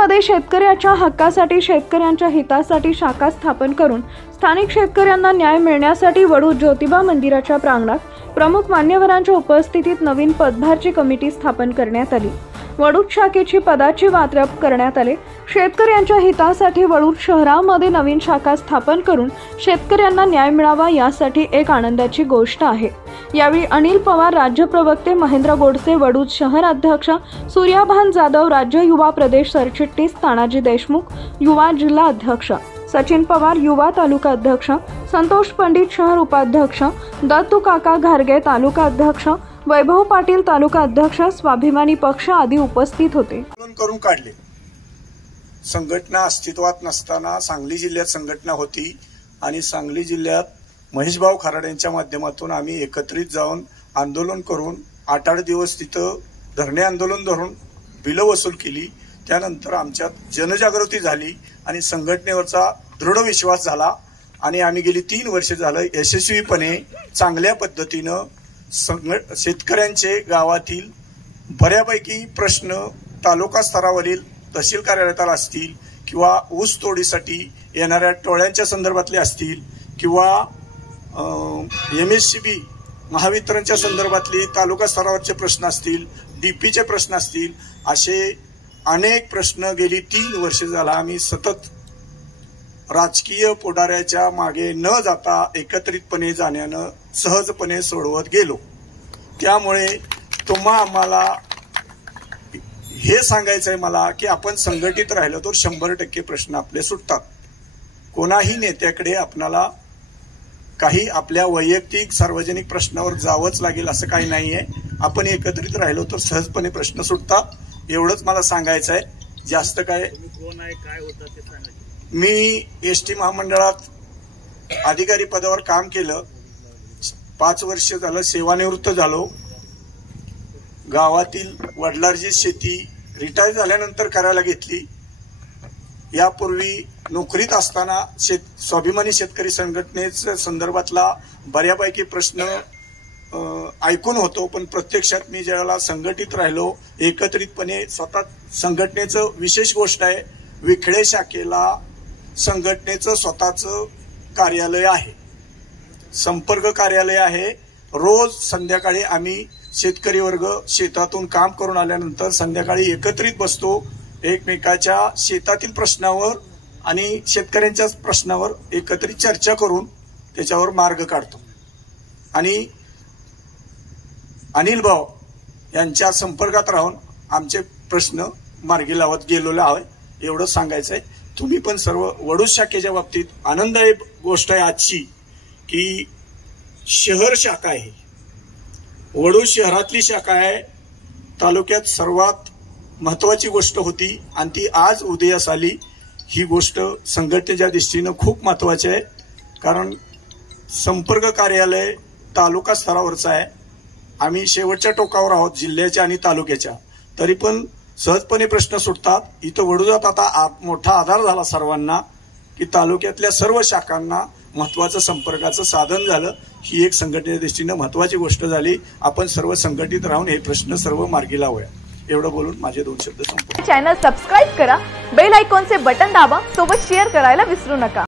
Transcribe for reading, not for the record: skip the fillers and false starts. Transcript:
शहरामध्ये शेतकऱ्याच्या हक्कासाठी, शेतकऱ्यांच्या हितासाठी शाखा स्थापन करून स्थानिक शेतकऱ्यांना न्याय मिळण्यासाठी वडूज ज्योतिबा मंदिराच्या प्रांगणात प्रमुख मान्यवरांच्या उपस्थितीत नवीन पदभारची कमिटी स्थापन करण्यात आली। वडूज शाखेची पदाची वाटप करण्यात आले। शेतकऱ्यांच्या हितासाठी वडूज शहरामध्ये नवीन शाखा स्थापन करून शेतकऱ्यांना न्याय मिळावा यासाठी एक आनंदाची गोष्ट आहे। यावेळी अनिल पवार, राज्य प्रवक्ते महेंद्र गोडसे, वडूज शहर अध्यक्ष सूर्याभान जाधव, राज्य युवा प्रदेश सरचिटणीस तानाजी देशमुख, युवा जिल्हा अध्यक्ष सचिन पवार, युवा तालुका अध्यक्ष संतोष पंडित, शहर उपाध्यक्ष दत्तू काका घारगे, तालुका अध्यक्ष वैभव पाटील, तालुका अध्यक्ष स्वाभिमानी पक्ष आदी उपस्थित होते। करून काढले। संघटना अस्तित्वात नसताना सांगली जिल्ह्यात संघटना होती आणि सांगली जिल्ह्यात महेशभाऊ खराड यांच्या माध्यमातून आम्ही एकत्रित जाऊन आंदोलन करून 8-8 दिवस तिथं धरणे आंदोलन धरून बिलं वसूल केली। त्यानंतर आमच्यात जनजागृती झाली आणि संघटनेवरचा दृढ विश्वास झाला आणि आम्ही गेली 3 वर्ष झालं यशस्वीपणे चांगल्या पद्धतीनं शेतकऱ्यांचे गावातील बऱ्यापैकी प्रश्न तालुका स्तरावरील तहसील कार्यालयात असतील किंवा ऊस तोडीसाठी येणाऱ्या टोळ्यांच्या संदर्भातले असतील किंवा MSCB महावितरणच्या संदर्भातली तालुका स्तरावरचे प्रश्न असतील, DPचे प्रश्न असतील, असे अनेक प्रश्न गेली 3 वर्ष झाला आम्ही सतत राजकीय पुढाऱ्याच्या मागे न जाता एकत्रितपणे जाण्यानं सहजपणे सोडवत गेलो। त्यामुळे आम्हाला हे सांगायचंय मला की आपण संघटित राहिलो तर 100% प्रश्न आपले सुटतात। कोणाही नेत्याकडे आपल्याला काही आपल्या वैयक्तिक सार्वजनिक प्रश्नावर जावंच लागेल असं काही नाहीये। आपण एकत्रित राहिलो तर सहजपणे प्रश्न सुटतात। एवढंच मला सांगायचं आहे। जास्त काय कोण आहे, काय होतं ते सांगा। मी एसटी महामंडळात अधिकारी पदावर काम केलं। 5 वर्ष झालं सेवानिवृत्त झालो। गावातील वडिलांची शेती रिटायर झाल्यानंतर करायला घेतली। यापूर्वी नोकरीत असताना स्वाभिमानी शेतकरी संघटनेच्या संदर्भातला बऱ्यापैकी प्रश्न ऐकून होतो, पण प्रत्यक्षात मी ज्यावेळेला संघटित राहिलो एकत्रितपणे स्वतः संघटनेचं विशेष गोष्ट आहे, विखळे शाखेला संघटनेचं स्वतःचं कार्यालय आहे, संपर्क कार्यालय आहे। रोज संध्याकाळी आम्ही शेतकरी वर्ग शेतातून काम करून आल्यानंतर संध्याकाळी एकत्रित बसतो, एकमेकाच्या शेतातील प्रश्नावर आणि शेतकऱ्यांच्या प्रश्नावर एकत्रित चर्चा करून त्याच्यावर मार्ग काढतो आणि अनिल भाऊ यांच्या संपर्कात राहून आमचे प्रश्न मार्गी लावत गेलेलो आहोत। एवढं सांगायचंय। तुम्ही पण सर्व वडूज शाखेच्या बाबतीत आनंददायी गोष्ट आहे आजची की शहर शाखा आहे, वडूज शहरातली शाखा आहे। तालुक्यात सर्वात महत्वाची गोष्ट होती आणि ती आज उदयास आली। ही गोष्ट संघटनेच्या दृष्टीनं खूप महत्वाची आहे, कारण संपर्क कार्यालय तालुका स्तरावरचं आहे। आम्ही शेवटच्या टोकावर आहोत जिल्ह्याच्या आणि तालुक्याच्या, तरी पण सहजपणे प्रश्न सुटतात। इथं वडूजात आता मोठा आधार झाला सर्वांना की तालुक्यातल्या सर्व शाखांना महत्वाचं संपर्काचं साधन झालं। ही एक संघटनेच्या दृष्टीनं महत्वाची गोष्ट झाली। आपण सर्व संघटित राहून हे प्रश्न सर्व मार्गी लावूया। एवढं बोलून माझे 2 शब्द संपवतो। चॅनल सबस्क्राइब करा, बेल आयकॉनचे बटन दाबा, सोबत शेअर करायला विसरू नका।